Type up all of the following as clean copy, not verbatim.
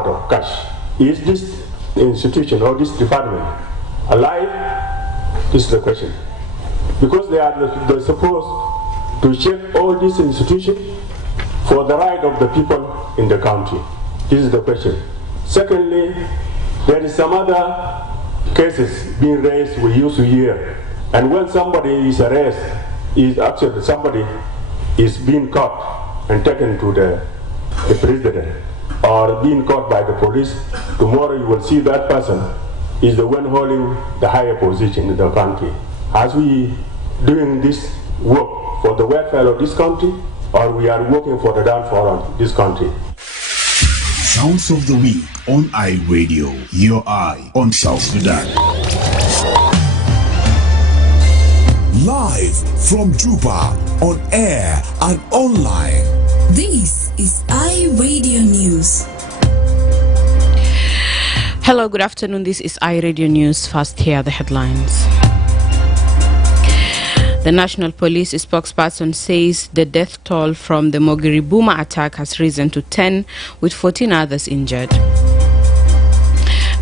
amount of cash. Is this institution or this department alive? This is the question. Because they're supposed to check all these institutions for the right of the people in the country. This is the question. Secondly, there is some other cases being raised we used to hear. And when somebody is arrested, somebody is being caught and taken to the president or being caught by the police, tomorrow you will see that person is the one holding the higher position in the country. As we doing this work for the welfare of this country, or we are working for the downfall of this country? Sounds of the Week on iRadio, your eye on South Sudan. Live from Juba, on air and online. This is iRadio News. Hello, good afternoon. This is iRadio News. First, here are the headlines. The National Police spokesperson says the death toll from the Mogiri Boma attack has risen to 10, with 14 others injured.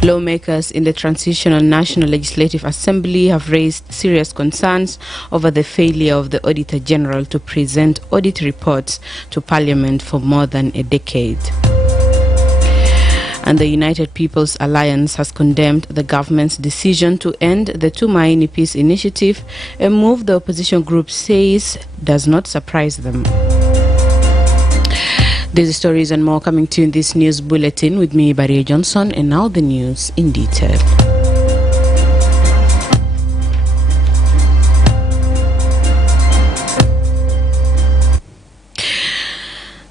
Lawmakers in the Transitional National Legislative Assembly have raised serious concerns over the failure of the Auditor General to present audit reports to Parliament for more than a decade. And the United People's Alliance has condemned the government's decision to end the Tumaini Peace Initiative, a move the opposition group says does not surprise them. These stories and more coming to you in this news bulletin with me, Baria Johnson, and now the news in detail.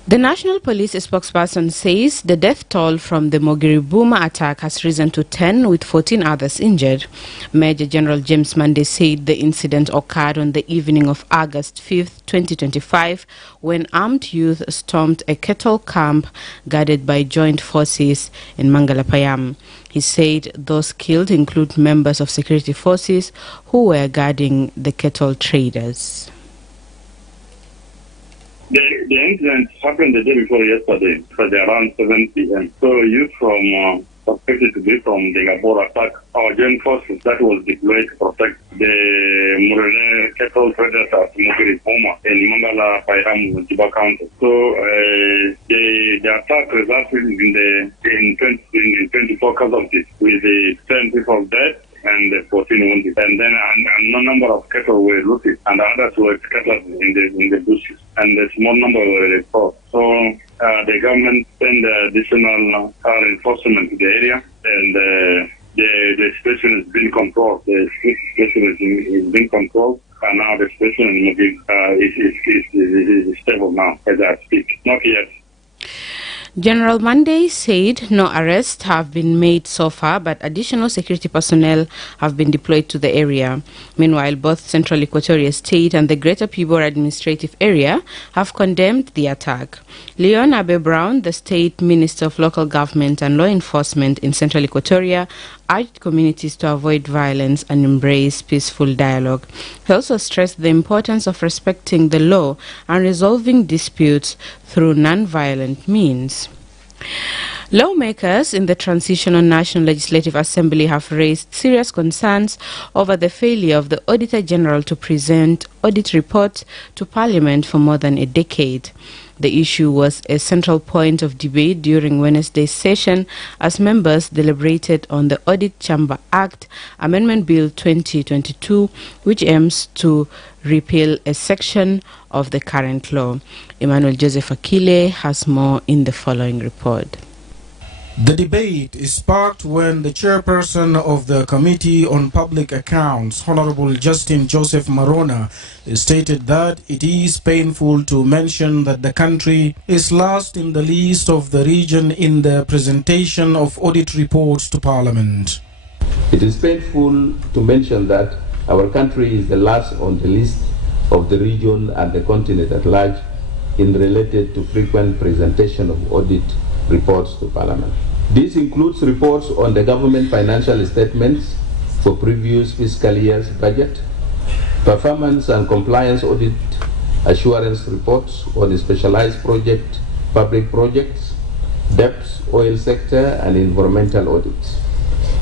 The National Police spokesperson says the death toll from the Mogiri Boma attack has risen to 10, with 14 others injured. Major General James Monday said the incident occurred on the evening of August 5th, 2025, when armed youth stormed a cattle camp guarded by joint forces in Mangalapayam. He said those killed include members of security forces who were guarding the cattle traders. The incident happened the day before yesterday, around 7 p.m. So youth from suspected to be from the Gabor attack, our joint forces that was deployed to protect the Murele cattle traders at Mogiri Boma in Mangala Payam, Juba County. So the attack resulted in 24 casualties, with 10 people dead and 14 wounded. And then a number of cattle were looted, and others were scattered in the bushes, and a small number were caught. So the government sent additional enforcement to the area, and the situation has been controlled. The situation is being controlled, and now the situation in Mogiri is stable now, as I speak. Not yet. General Monday said no arrests have been made so far, but additional security personnel have been deployed to the area. Meanwhile, both Central Equatoria State and the Greater Pibor Administrative Area have condemned the attack. Leon Abe Brown, the State Minister of Local Government and Law Enforcement in Central Equatoria, urged communities to avoid violence and embrace peaceful dialogue. He also stressed the importance of respecting the law and resolving disputes through non-violent means. Lawmakers in the Transitional National Legislative Assembly have raised serious concerns over the failure of the Auditor General to present audit reports to Parliament for more than a decade. The issue was a central point of debate during Wednesday's session as members deliberated on the Audit Chamber Act, Amendment Bill 2022, which aims to repeal a section of the current law. Emmanuel Joseph Akile has more in the following report. The debate is sparked when the chairperson of the Committee on Public Accounts, Honorable Justin Joseph Marona, stated that it is painful to mention that the country is last in the list of the region in the presentation of audit reports to Parliament. It is painful to mention that our country is the last on the list of the region and the continent at large in related to frequent presentation of audit reports to Parliament. This includes reports on the government financial statements for previous fiscal year's budget, performance and compliance audit assurance reports on specialized public projects, debts, oil sector, and environmental audits.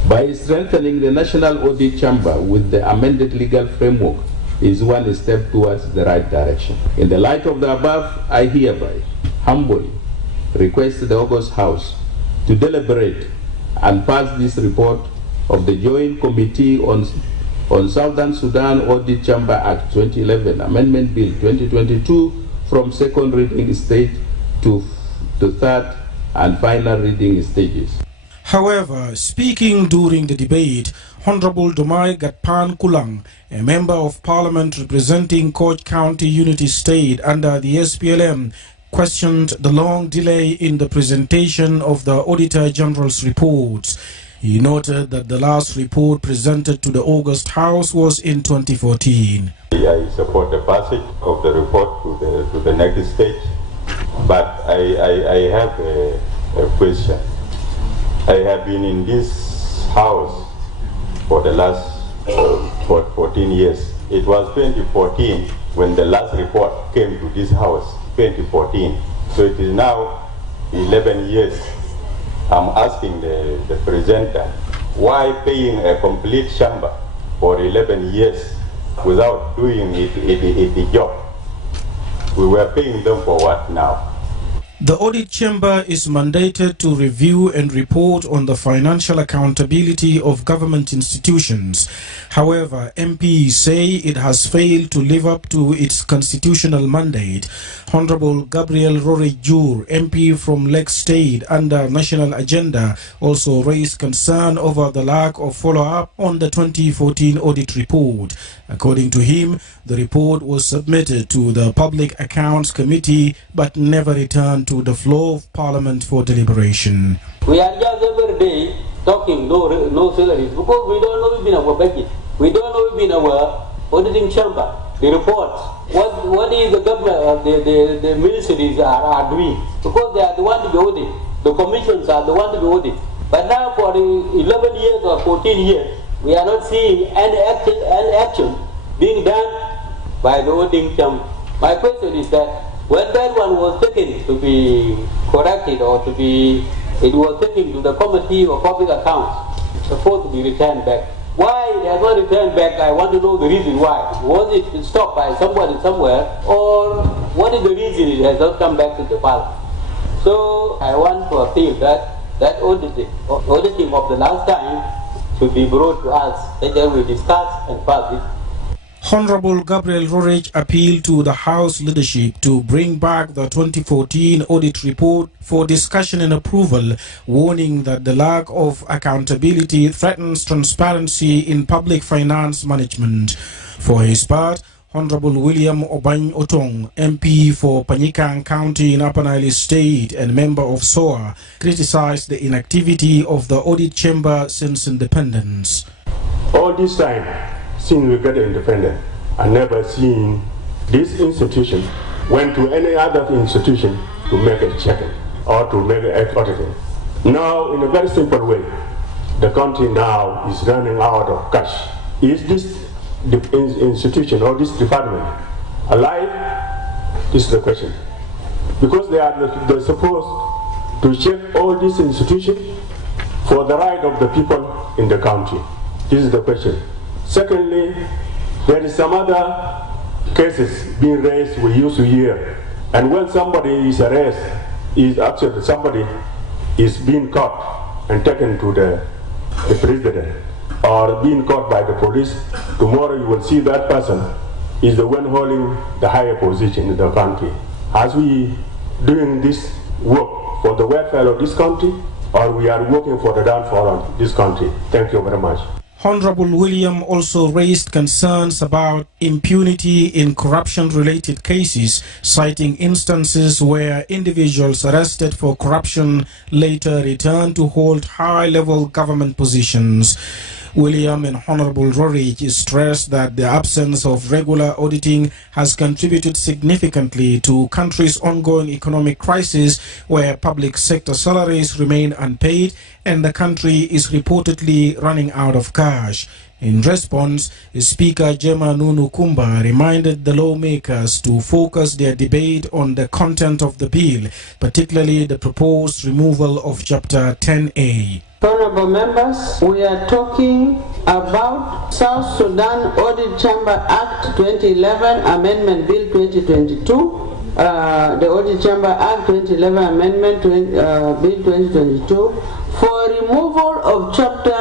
By strengthening the National Audit Chamber with the amended legal framework is one step towards the right direction. In the light of the above, I hereby humbly request the August House to deliberate and pass this report of the Joint Committee on Southern Sudan Audit Chamber Act 2011 Amendment Bill 2022 from second reading stage to third and final reading stages. However, speaking during the debate, Honorable Dumai Gatpan Kulang, a member of parliament representing Koch County Unity State under the SPLM, questioned the long delay in the presentation of the Auditor General's reports. He noted that the last report presented to the August House was in 2014. I support the passage of the report to the next stage, but I have a question. I have been in this house for the last 14 years. It was 2014 when the last report came to this house, 2014. So it is now 11 years. I'm asking the presenter, why paying a complete chamber for 11 years without doing the job? We were paying them for what now? The Audit Chamber is mandated to review and report on the financial accountability of government institutions. However, MPs say it has failed to live up to its constitutional mandate. Honorable Gabriel Rorejur, MP from Lake State under National Agenda, also raised concern over the lack of follow-up on the 2014 audit report. According to him, the report was submitted to the Public Accounts Committee but never returned to the floor of Parliament for deliberation. We are just every day talking no salaries because we don't know what's in our budget. We don't know what's in our auditing chamber. The reports, what is the government, the ministries are doing, because they are the ones to be audited. The commissions are the ones to be audited. But now for 11 years or 14 years, we are not seeing any action being done by the auditing chamber. My question is that when that one was taken to be corrected or it was taken to the Committee of Public Accounts, supposed to be returned back. Why it has not returned back, I want to know the reason why. Was it stopped by somebody somewhere, or what is the reason it has not come back to the Parliament? So I want to appeal that auditing of the last time should be brought to us, and then we discuss and pass it. Honorable Gabriel Rorej appealed to the House leadership to bring back the 2014 audit report for discussion and approval, warning that the lack of accountability threatens transparency in public finance management. For his part, Honorable William Obany Otong, MP for Panyikang County in Upper Nile State and member of SOA, criticized the inactivity of the audit chamber since independence. All this time, since we got independent, I never seen this institution went to any other institution to make a check or to make an auditing. Now, in a very simple way, the country now is running out of cash. Is this institution or this department alive? This is the question. Because they're supposed to check all these institutions for the right of the people in the country. This is the question. Secondly, there is some other cases being raised we used to hear. And when somebody is arrested, somebody is being caught and taken to the president or being caught by the police, tomorrow you will see that person is the one holding the higher position in the country. As we doing this work for the welfare of this country, or we are working for the downfall of this country? Thank you very much. Honorable William also raised concerns about impunity in corruption-related cases, citing instances where individuals arrested for corruption later returned to hold high-level government positions. William and Honorable Rorich stressed that the absence of regular auditing has contributed significantly to country's ongoing economic crisis, where public sector salaries remain unpaid and the country is reportedly running out of cash. In response, Speaker Jema Nunu Kumba reminded the lawmakers to focus their debate on the content of the bill, particularly the proposed removal of Chapter 10A. Honorable members, we are talking about South Sudan Audit Chamber Act 2011 Amendment Bill 2022, the Audit Chamber Act 2011 Amendment Bill 2022 for removal of Chapter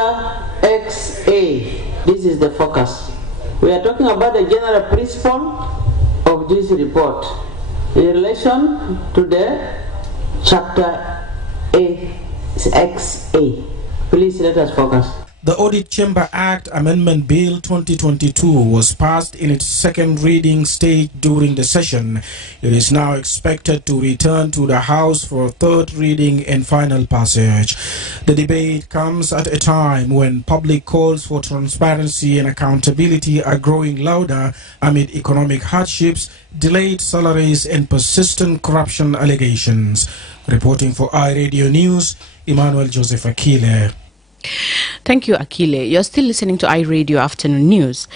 XA. This is the focus. We are talking about the general principle of this report in relation to the Chapter XA. Please let us focus. The Audit Chamber Act Amendment Bill 2022 was passed in its second reading stage during the session. It is now expected to return to the House for third reading and final passage. The debate comes at a time when public calls for transparency and accountability are growing louder amid economic hardships, delayed salaries, and persistent corruption allegations. Reporting for iRadio News, Emmanuel Joseph Akile. Thank you, Akile. You're still listening to iRadio Afternoon News.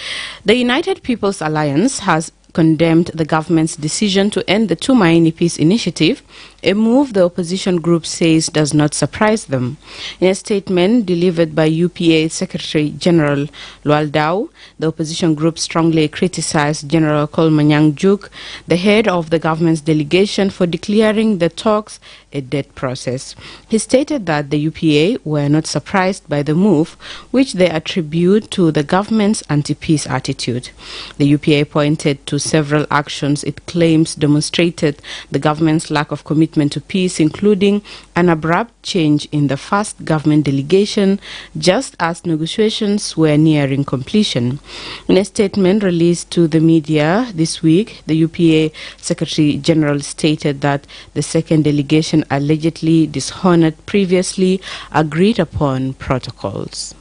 The United People's Alliance has condemned the government's decision to end the Tumaini Peace Initiative, a move the opposition group says does not surprise them. In a statement delivered by UPA Secretary General Lual Dau, the opposition group strongly criticized General Kolmanyang Juk, the head of the government's delegation, for declaring the talks a dead process. He stated that the UPA were not surprised by the move, which they attribute to the government's anti-peace attitude. The UPA pointed to several actions it claims demonstrated the government's lack of commitment to peace, including an abrupt change in the first government delegation just as negotiations were nearing completion. In a statement released to the media this week, the UPA Secretary General stated that the second delegation allegedly dishonored previously agreed upon protocols.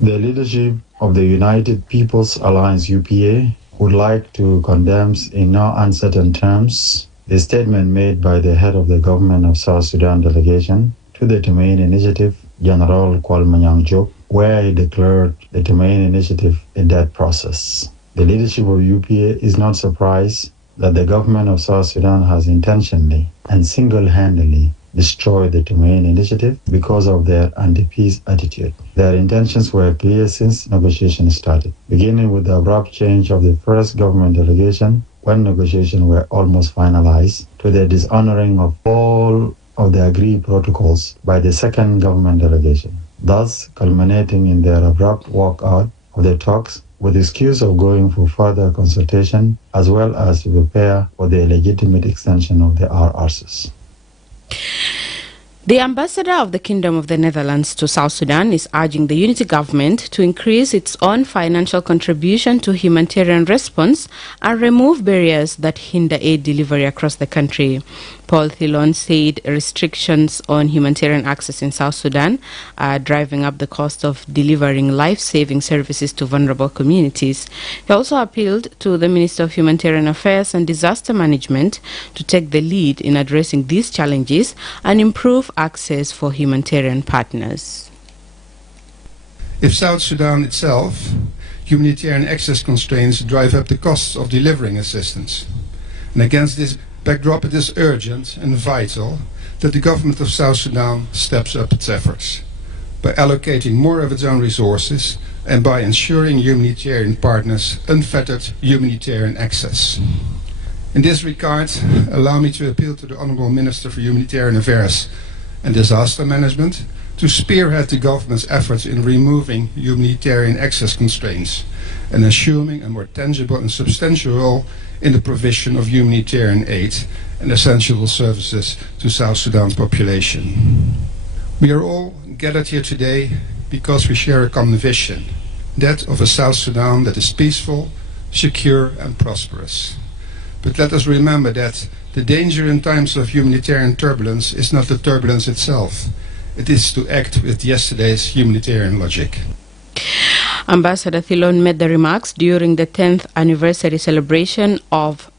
The leadership of the United People's Alliance UPA would like to condemn in no uncertain terms the statement made by the head of the government of South Sudan delegation to the Tumaini Initiative, General Kolmanyang Juk, where he declared the Tumaini Initiative a dead process. The leadership of UPA is not surprised that the government of South Sudan has intentionally and single-handedly destroyed the Tumaini Initiative because of their anti-peace attitude. Their intentions were clear since negotiations started, beginning with the abrupt change of the first government delegation when negotiations were almost finalized, to the dishonoring of all of the agreed protocols by the second government delegation, thus culminating in their abrupt walkout of the talks with the excuse of going for further consultation as well as to prepare for the legitimate extension of the RRCs. The ambassador of the Kingdom of the Netherlands to South Sudan is urging the unity government to increase its own financial contribution to humanitarian response and remove barriers that hinder aid delivery across the country. Paul Thilon said restrictions on humanitarian access in South Sudan are driving up the cost of delivering life-saving services to vulnerable communities. He also appealed to the Minister of Humanitarian Affairs and Disaster Management to take the lead in addressing these challenges and improve access for humanitarian partners. If South Sudan itself, humanitarian access constraints drive up the costs of delivering assistance. And against this backdrop, it is urgent and vital that the government of South Sudan steps up its efforts by allocating more of its own resources and by ensuring humanitarian partners unfettered humanitarian access. In this regard, allow me to appeal to the Honourable Minister for Humanitarian Affairs and Disaster Management to spearhead the government's efforts in removing humanitarian access constraints and assuming a more tangible and substantial role in the provision of humanitarian aid and essential services to South Sudan's population. We are all gathered here today because we share a common vision, that of a South Sudan that is peaceful, secure and prosperous. But let us remember that the danger in times of humanitarian turbulence is not the turbulence itself. it is to act with yesterday's humanitarian logic. Ambassador Thilon made the remarks during the 10th anniversary celebration of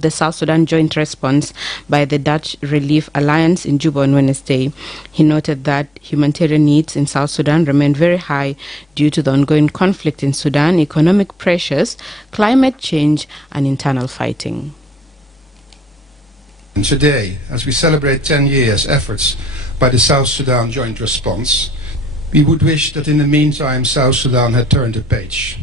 the South Sudan Joint Response by the Dutch Relief Alliance in Juba on Wednesday. He noted that humanitarian needs in South Sudan remain very high due to the ongoing conflict in Sudan, economic pressures, climate change, and internal fighting. And today, as we celebrate 10 years efforts by the South Sudan Joint Response, we would wish that in the meantime South Sudan had turned a page.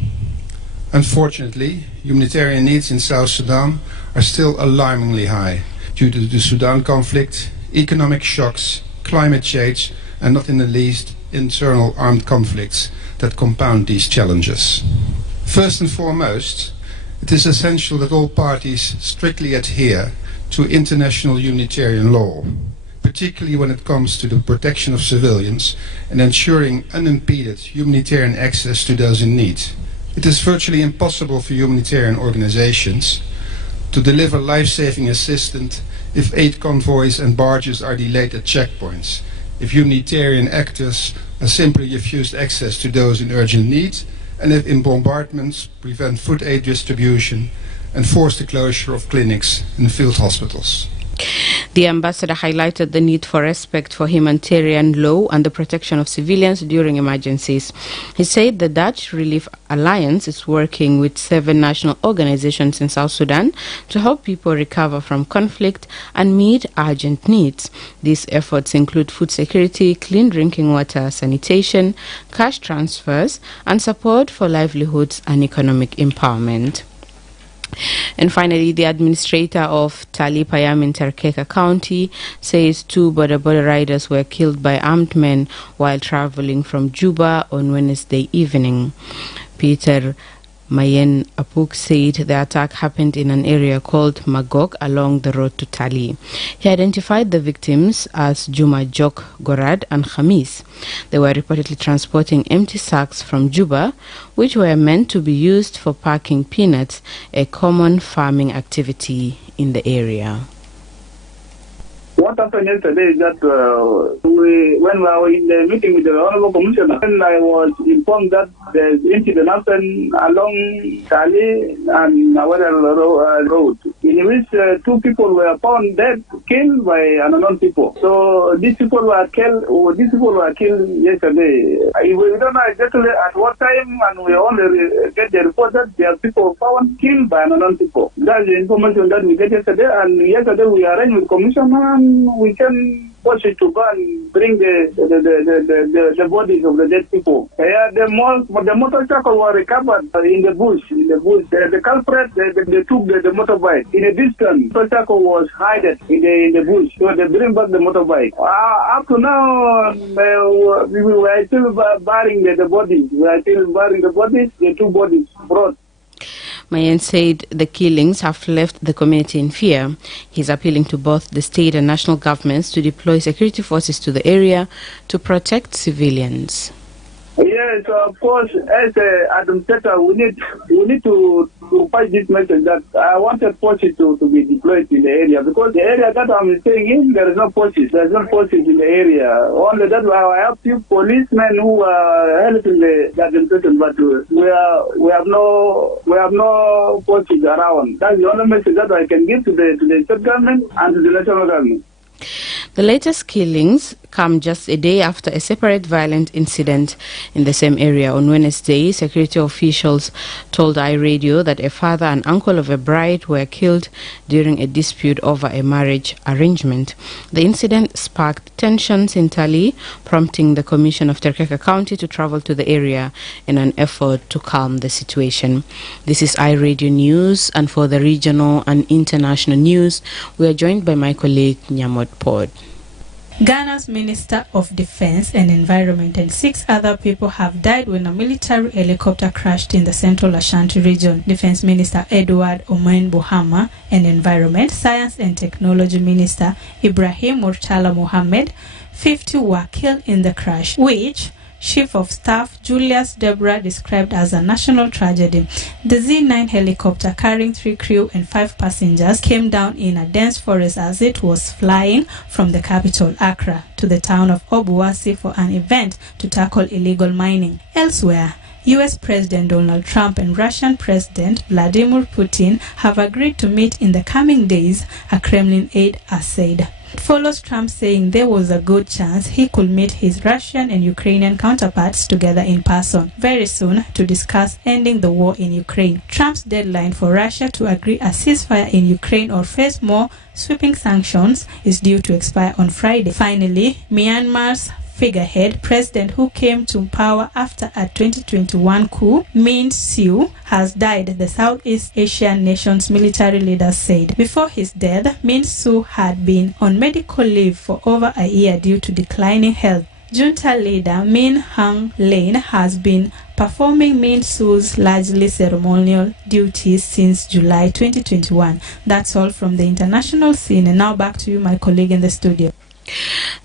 Unfortunately, humanitarian needs in South Sudan are still alarmingly high due to the Sudan conflict, economic shocks, climate change, and not in the least, internal armed conflicts that compound these challenges. First and foremost, it is essential that all parties strictly adhere to international humanitarian law, particularly when it comes to the protection of civilians and ensuring unimpeded humanitarian access to those in need. It is virtually impossible for humanitarian organizations to deliver life-saving assistance if aid convoys and barges are delayed at checkpoints, if humanitarian actors are simply refused access to those in urgent need, and if bombardments prevent food aid distribution and force the closure of clinics and field hospitals. The ambassador highlighted the need for respect for humanitarian law and the protection of civilians during emergencies. He said the Dutch Relief Alliance is working with 7 national organizations in South Sudan to help people recover from conflict and meet urgent needs. These efforts include food security, clean drinking water, sanitation, cash transfers, and support for livelihoods and economic empowerment. And finally, the administrator of Tali Payam in Terkeka County says 2 border riders were killed by armed men while traveling from Juba on Wednesday evening. Peter Mayen Apuk said the attack happened in an area called Magog along the road to Tali. He identified the victims as Juma Jok Gorad and Khamis. They were reportedly transporting empty sacks from Juba, which were meant to be used for packing peanuts, a common farming activity in the area. What happened yesterday is that when we were in the meeting with the Honorable Commissioner, and I was informed that the incident happened along Tali and Awara Road, in which 2 people were found dead, killed by unknown people. So these people were killed yesterday. We don't know exactly at what time, and we only get the report that there are people found killed by unknown people. That's the information that we get yesterday, and yesterday we arranged with Commissioner. We can push it to go and bring the bodies of the dead people. The motorcycle were recovered in the bush. The culprit, they took the motorbike. In a distance, the motorcycle was hidden in the bush. So they bring back the motorbike. Up to now, we were still burying the bodies. The 2 bodies brought. Mayen said the killings have left the community in fear. He's appealing to both the state and national governments to deploy security forces to the area to protect civilians. Yes, of course, as an administrator, we need to fight this message that I wanted forces to be deployed in the area, because the area that I'm staying in, there is no forces. There is no forces in the area. Only that I have few policemen who are helping the administration, but we have no forces around. That's the only message that I can give to the state government and to the national government. The latest killings come just a day after a separate violent incident in the same area. On Wednesday, security officials told iRadio that a father and uncle of a bride were killed during a dispute over a marriage arrangement. The incident sparked tensions in Tali, prompting the Commission of Terkeka County to travel to the area in an effort to calm the situation. This is iRadio News, and for the regional and international news, we are joined by my colleague Nyamot Pod. Ghana's Minister of Defense and Environment and 6 other people have died when a military helicopter crashed in the central Ashanti region. Defense Minister Edward Omain Buhama and Environment, Science and Technology Minister Ibrahim Murtala Mohammed, 50 were killed in the crash, which Chief of Staff Julius Debra described as a national tragedy. The Z-9 helicopter carrying 3 crew and 5 passengers came down in a dense forest as it was flying from the capital, Accra, to the town of Obuasi for an event to tackle illegal mining. Elsewhere, U.S. President Donald Trump and Russian President Vladimir Putin have agreed to meet in the coming days, a Kremlin aide has said. It follows Trump saying there was a good chance he could meet his Russian and Ukrainian counterparts together in person very soon to discuss ending the war in Ukraine. Trump's deadline for Russia to agree a ceasefire in Ukraine or face more sweeping sanctions is due to expire on Friday. Finally, Myanmar's figurehead president who came to power after a 2021 coup, Min Siu, has died, the Southeast Asian nation's military leader said. Before his death, Min Siu had been on medical leave for over a year due to declining health. Junta leader Min Aung Hlaing has been performing Min Siu's largely ceremonial duties since July 2021. That's all from the international scene, and now back to you, my colleague in the studio.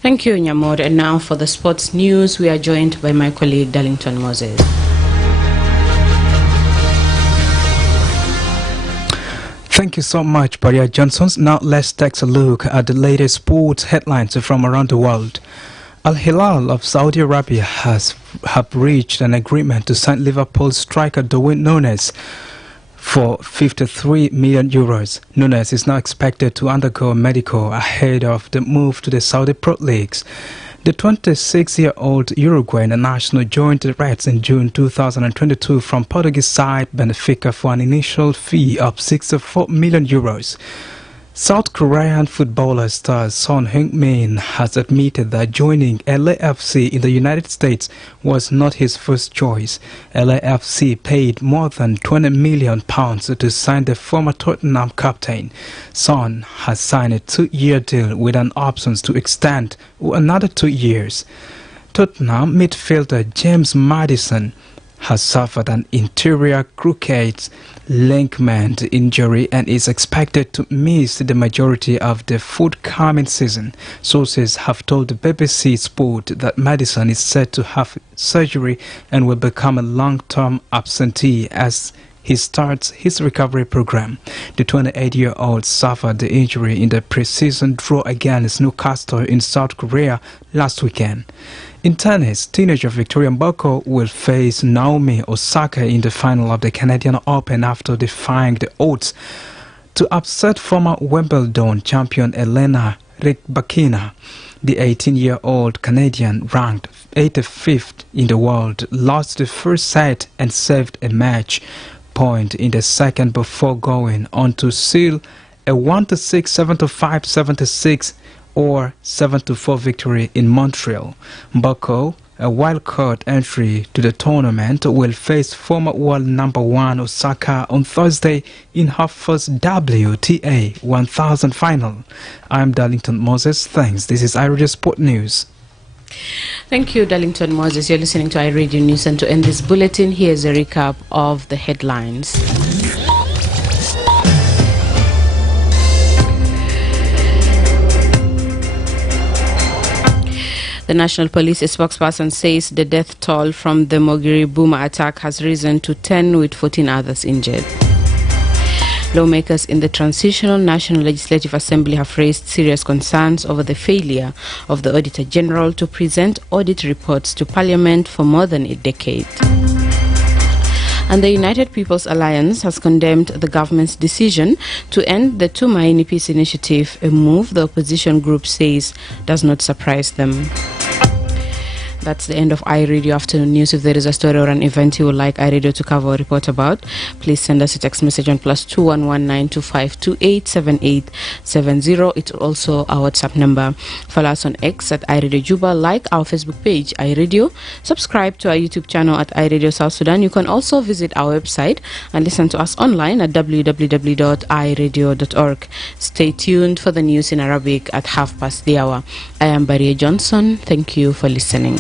Thank you, Nyamod. And now for the sports news, we are joined by my colleague Darlington Moses. Thank you so much, Baria Johnson. Now let's take a look at the latest sports headlines from around the world. Al Hilal of Saudi Arabia have reached an agreement to sign Liverpool striker Darwin Núñez for 53 million euros. Núñez is now expected to undergo medical ahead of the move to the Saudi Pro Leagues. The 26-year-old Uruguayan national joined the Reds in June 2022 from Portuguese side Benfica for an initial fee of 64 million euros. South Korean footballer star Son Heung-min has admitted that joining LAFC in the United States was not his first choice. LAFC paid more than £20 million to sign the former Tottenham captain. Son has signed a 2-year deal with an option to extend another 2 years. Tottenham midfielder James Maddison has suffered an anterior cruciate ligament injury and is expected to miss the majority of the forthcoming season. Sources have told the BBC Sport that Maddison is set to have surgery and will become a long-term absentee as he starts his recovery program. The 28-year-old suffered the injury in the pre-season draw against Newcastle in South Korea last weekend. In tennis, teenager Victoria Mboko will face Naomi Osaka in the final of the Canadian Open after defying the odds to upset former Wimbledon champion Elena Rybakina. The 18-year-old Canadian, ranked 85th in the world, lost the first set and saved a match point in the second before going on to seal a 1-6, 7-5, 7-6 or 7-4 victory in Montreal. Mboko, a wildcard entry to the tournament, will face former world number 1 Osaka on Thursday in her first WTA 1000 final. I'm Darlington Moses. Thanks. This is iRadio Sport News. Thank you, Darlington Moses. You're listening to iRadio News, and to end this bulletin, here's a recap of the headlines. The National Police spokesperson says the death toll from the Mogiri Buma attack has risen to 10 with 14 others injured. Lawmakers in the Transitional National Legislative Assembly have raised serious concerns over the failure of the Auditor General to present audit reports to Parliament for more than a decade. And the United People's Alliance has condemned the government's decision to end the Tumaini Peace Initiative, a move the opposition group says does not surprise them. That's the end of iRadio Afternoon News. If there is a story or an event you would like iRadio to cover or report about, please send us a text message on +21 1925 7870. It's also our WhatsApp number. Follow us on X at iRadio Juba, like our Facebook page iRadio, subscribe to our YouTube channel at iRadio South Sudan. You can also visit our website and listen to us online at www.iradio.org. Stay tuned for the news in Arabic at 1:30. I am Baria Johnson. Thank you for listening.